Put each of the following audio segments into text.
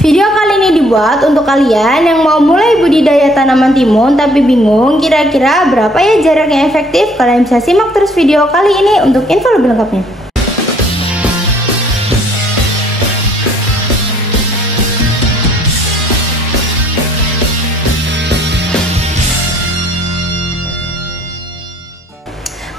Video kali ini dibuat untuk kalian yang mau mulai budidaya tanaman timun tapi bingung kira-kira berapa ya jarak yang efektif. Kalian bisa simak terus video kali ini untuk info lebih lengkapnya.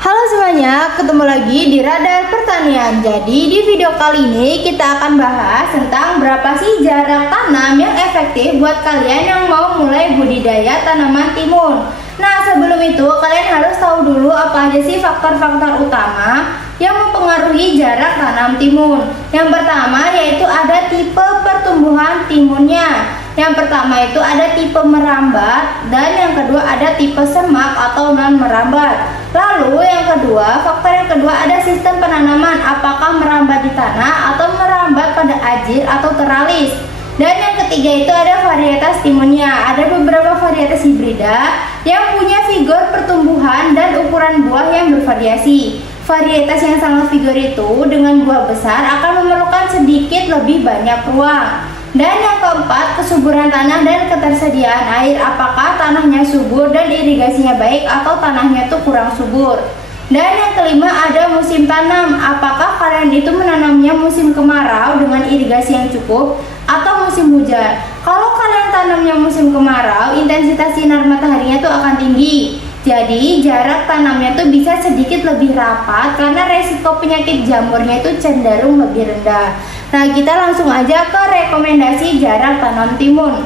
Halo semuanya, ketemu lagi di Radar Pertanian. Jadi di video kali ini kita akan bahas tentang berapa sih jarak tanam yang efektif buat kalian yang mau mulai budidaya tanaman timun. Nah, sebelum itu kalian harus tahu dulu apa aja sih faktor-faktor utama yang mempengaruhi jarak tanam timun. Yang pertama yaitu ada tipe pertumbuhan timunnya. Yang pertama itu ada tipe merambat dan yang kedua ada tipe semak atau non merambat. Lalu yang kedua, faktor yang kedua ada sistem penanaman, apakah merambat di tanah atau merambat pada ajir atau teralis. Dan yang ketiga itu ada varietas timunnya. Ada beberapa varietas hibrida yang punya vigor pertumbuhan dan ukuran buah yang bervariasi. Varietas yang sangat vigor itu dengan buah besar akan memerlukan sedikit lebih banyak ruang. Dan yang keempat, kesuburan tanah dan ketersediaan air, apakah tanahnya subur dan irigasinya baik atau tanahnya tuh kurang subur. Dan yang kelima ada musim tanam, apakah kalian itu menanamnya musim kemarau dengan irigasi yang cukup atau musim hujan. Kalau kalian tanamnya musim kemarau, intensitas sinar mataharinya tuh akan tinggi. Jadi jarak tanamnya tuh bisa sedikit lebih rapat karena resiko penyakit jamurnya itu cenderung lebih rendah. Nah, kita langsung aja ke rekomendasi jarak tanam timun.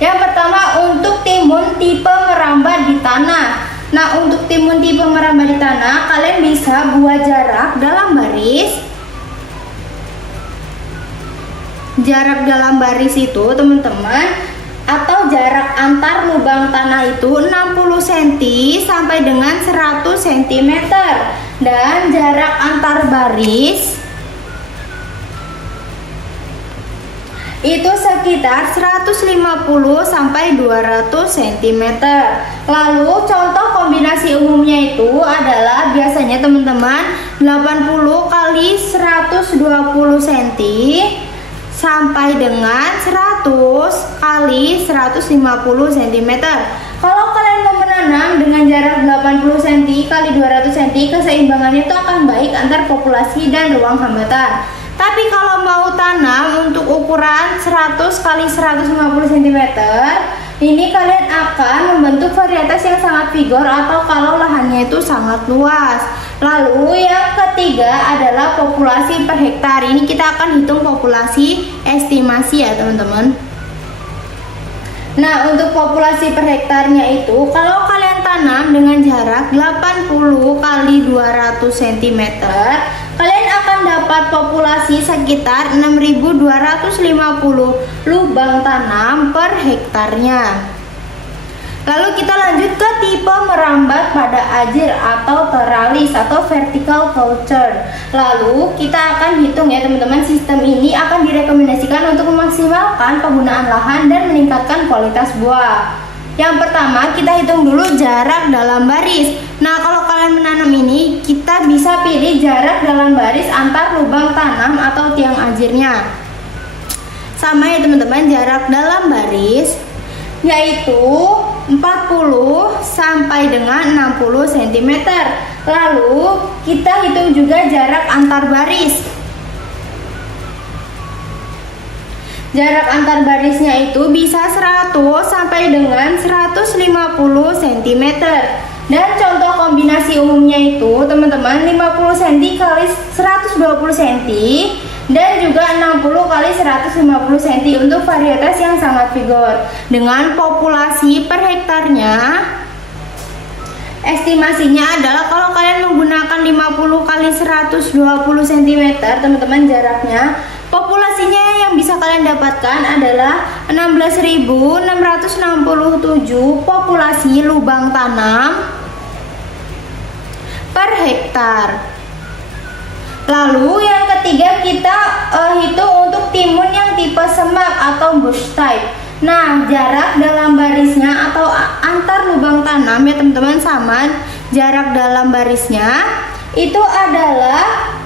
Yang pertama untuk timun tipe merambat di tanah. Nah, untuk timun tipe merambat di tanah, kalian bisa buat jarak dalam baris. Jarak dalam baris itu teman-teman, atau jarak antar lubang tanah itu 60 cm sampai dengan 100 cm. Dan jarak antar baris itu sekitar 150 sampai 200 cm. Lalu contoh kombinasi umumnya itu adalah biasanya teman-teman 80 kali 120 cm sampai dengan 100 kali 150 cm. Kalau kalian mau menanam dengan jarak 80 cm kali 200 cm, keseimbangannya itu akan baik antar populasi dan ruang hambatan. Tapi kalau mau tanam untuk ukuran 100 kali 150 cm, ini kalian akan membentuk varietas yang sangat vigor atau kalau lahannya itu sangat luas. Lalu yang ketiga adalah populasi per hektar. Ini kita akan hitung populasi estimasi ya teman-teman. Nah, untuk populasi per hektarnya itu kalau kalian tanam dengan jarak 80 kali 200 cm, kalian akan dapat populasi sekitar 6.250 lubang tanam per hektarnya. Lalu kita lanjut ke tipe merambat pada ajir atau teralis atau vertical culture. Lalu kita akan hitung ya teman-teman, sistem ini akan direkomendasikan untuk memaksimalkan penggunaan lahan dan meningkatkan kualitas buah. Yang pertama kita hitung dulu jarak dalam baris. Nah, kalau kalian menanam ini kita bisa pilih jarak dalam baris antar lubang tanam atau tiang ajirnya. Sama ya teman-teman, jarak dalam baris yaitu 40 sampai dengan 60 cm. Lalu kita hitung juga jarak antar baris. Jarak antar barisnya itu bisa 100 sampai dengan 150 cm. Dan contoh kombinasi umumnya itu teman-teman 50 cm kali 120 cm dan juga 60 kali 150 cm untuk varietas yang sangat vigor. Dengan populasi per hektarnya, estimasinya adalah kalau kalian menggunakan 50 kali 120 cm teman-teman jaraknya, populasinya yang bisa kalian dapatkan adalah 16.667 populasi lubang tanam per hektar. Lalu yang ketiga kita hitung untuk timun yang tipe semak atau bush type. Nah, jarak dalam barisnya atau antar lubang tanam ya teman-teman sama jarak dalam barisnya itu adalah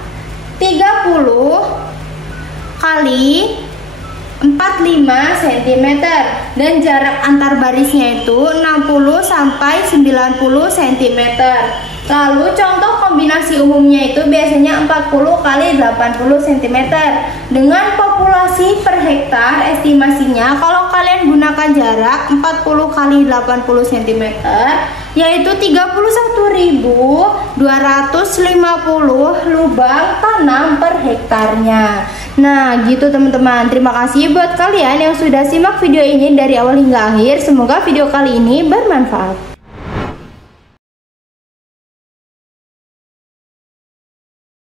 30 kali 40 cm dan jarak antar barisnya itu 60 sampai 90 cm. Lalu contoh kombinasi umumnya itu biasanya 40 kali 80 cm. Dengan populasi per hektar estimasinya kalau kalian gunakan jarak 40 kali 80 cm yaitu 31.250 lubang tanam per hektarnya. Nah gitu teman-teman, terima kasih buat kalian yang sudah simak video ini dari awal hingga akhir. Semoga video kali ini bermanfaat.